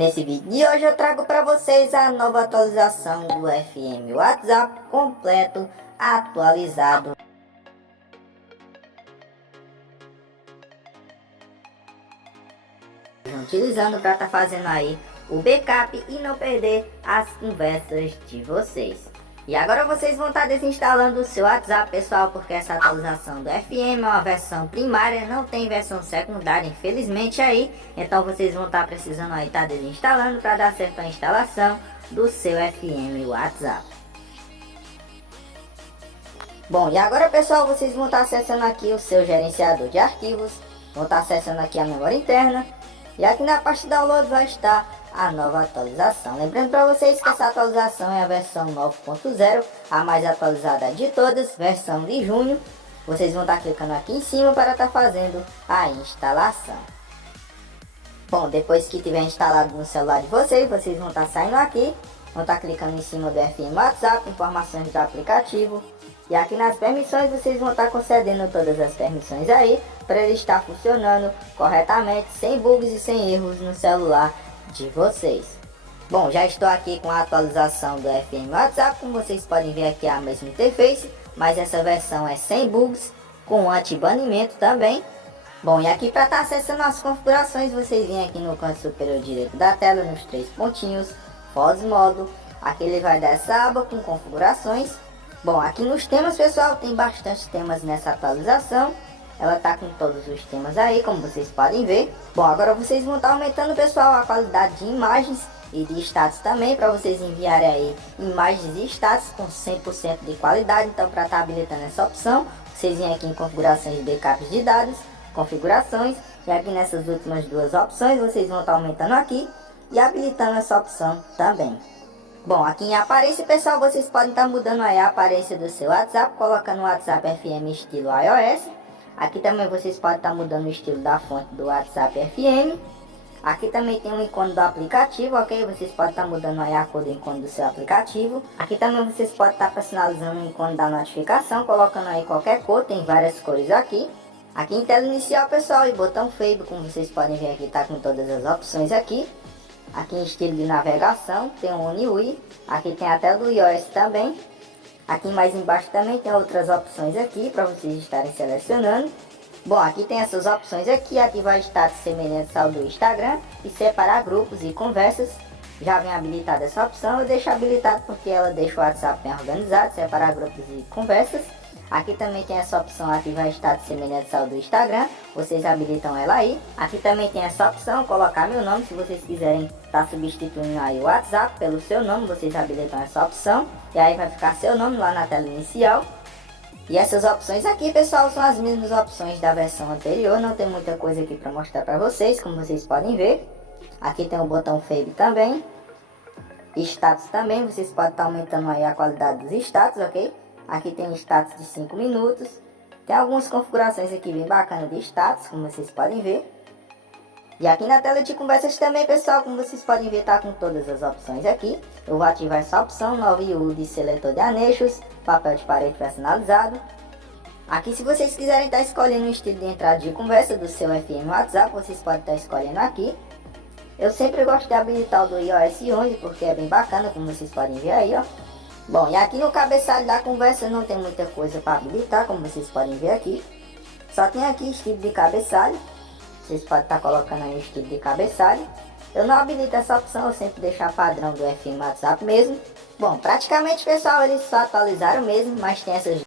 Nesse vídeo de hoje eu trago para vocês a nova atualização do FM WhatsApp completo, atualizado. Utilizando para estar fazendo aí o backup e não perder as conversas de vocês. E agora vocês vão estar desinstalando o seu WhatsApp, pessoal, porque essa atualização do FM é uma versão primária, não tem versão secundária, infelizmente aí. Então vocês vão estar precisando aí estar desinstalando para dar certo a instalação do seu FM WhatsApp. Bom, e agora, pessoal, vocês vão estar acessando aqui o seu gerenciador de arquivos, vão estar acessando aqui a memória interna, e aqui na parte de download vai estar a nova atualização. Lembrando para vocês que essa atualização é a versão 9.0, a mais atualizada de todas, versão de junho. Vocês vão estar clicando aqui em cima para estar fazendo a instalação. Bom, depois que tiver instalado no celular de vocês, vocês vão estar saindo aqui, vão estar clicando em cima do FM WhatsApp, informações do aplicativo. E aqui nas permissões vocês vão estar concedendo todas as permissões aí, para ele estar funcionando corretamente, sem bugs e sem erros no celular de vocês. Bom, já estou aqui com a atualização do FM WhatsApp, como vocês podem ver aqui a mesma interface, mas essa versão é sem bugs, com anti-banimento também. Bom, e aqui para estar acessando as configurações, vocês vêm aqui no canto superior direito da tela, nos três pontinhos, Voz Modo, aqui ele vai dar essa aba com configurações. Bom, aqui nos temas, pessoal, tem bastante temas nessa atualização. Ela tá com todos os temas aí, como vocês podem ver. Bom, agora vocês vão estar aumentando, pessoal, a qualidade de imagens e de status também, para vocês enviarem aí imagens e status com 100% de qualidade. Então, para estar habilitando essa opção, vocês vêm aqui em configurações de backups de dados, configurações, e aqui nessas últimas duas opções, vocês vão estar aumentando aqui e habilitando essa opção também. Bom, aqui em aparência, pessoal, vocês podem estar mudando aí a aparência do seu WhatsApp, colocando o WhatsApp FM estilo iOS. Aqui também vocês podem estar mudando o estilo da fonte do WhatsApp FM. Aqui também tem um ícone do aplicativo, ok? Vocês podem estar mudando aí a cor do ícone do seu aplicativo. Aqui também vocês podem estar personalizando o ícone da notificação, colocando aí qualquer cor, tem várias cores aqui. Aqui em tela inicial, pessoal, e botão Fade, como vocês podem ver aqui, está com todas as opções aqui. Aqui em estilo de navegação, tem um ONIUI, aqui tem até do iOS também. Aqui mais embaixo também tem outras opções aqui para vocês estarem selecionando. Bom, aqui tem essas opções aqui vai estar semelhantes ao do Instagram e separar grupos e conversas. Já vem habilitada essa opção, eu deixo habilitado porque ela deixa o WhatsApp bem organizado, separar grupos e conversas. Aqui também tem essa opção aqui, vai estar semelhante ao do Instagram, vocês habilitam ela aí. Aqui também tem essa opção, colocar meu nome, se vocês quiserem estar substituindo aí o WhatsApp pelo seu nome, vocês habilitam essa opção. E aí vai ficar seu nome lá na tela inicial. E essas opções aqui, pessoal, são as mesmas opções da versão anterior, não tem muita coisa aqui para mostrar para vocês, como vocês podem ver. Aqui tem o botão Fade também. Status também, vocês podem estar aumentando aí a qualidade dos status, ok? Aqui tem status de 5 minutos. Tem algumas configurações aqui bem bacanas de status, como vocês podem ver. E aqui na tela de conversas também, pessoal, como vocês podem ver, tá com todas as opções aqui. Eu vou ativar essa opção, novo view de seletor de anexos, papel de parede personalizado. Aqui, se vocês quiserem estar escolhendo o estilo de entrada de conversa do seu FM WhatsApp, vocês podem estar escolhendo aqui. Eu sempre gosto de habilitar o do iOS 11, porque é bem bacana, como vocês podem ver aí, ó. Bom, e aqui no cabeçalho da conversa não tem muita coisa para habilitar, como vocês podem ver aqui. Só tem aqui estilo de cabeçalho. Vocês podem estar colocando aí o estilo de cabeçalho. Eu não habilito essa opção, eu sempre deixo a padrão do FM WhatsApp mesmo. Bom, praticamente, pessoal, eles só atualizaram mesmo, mas tem essas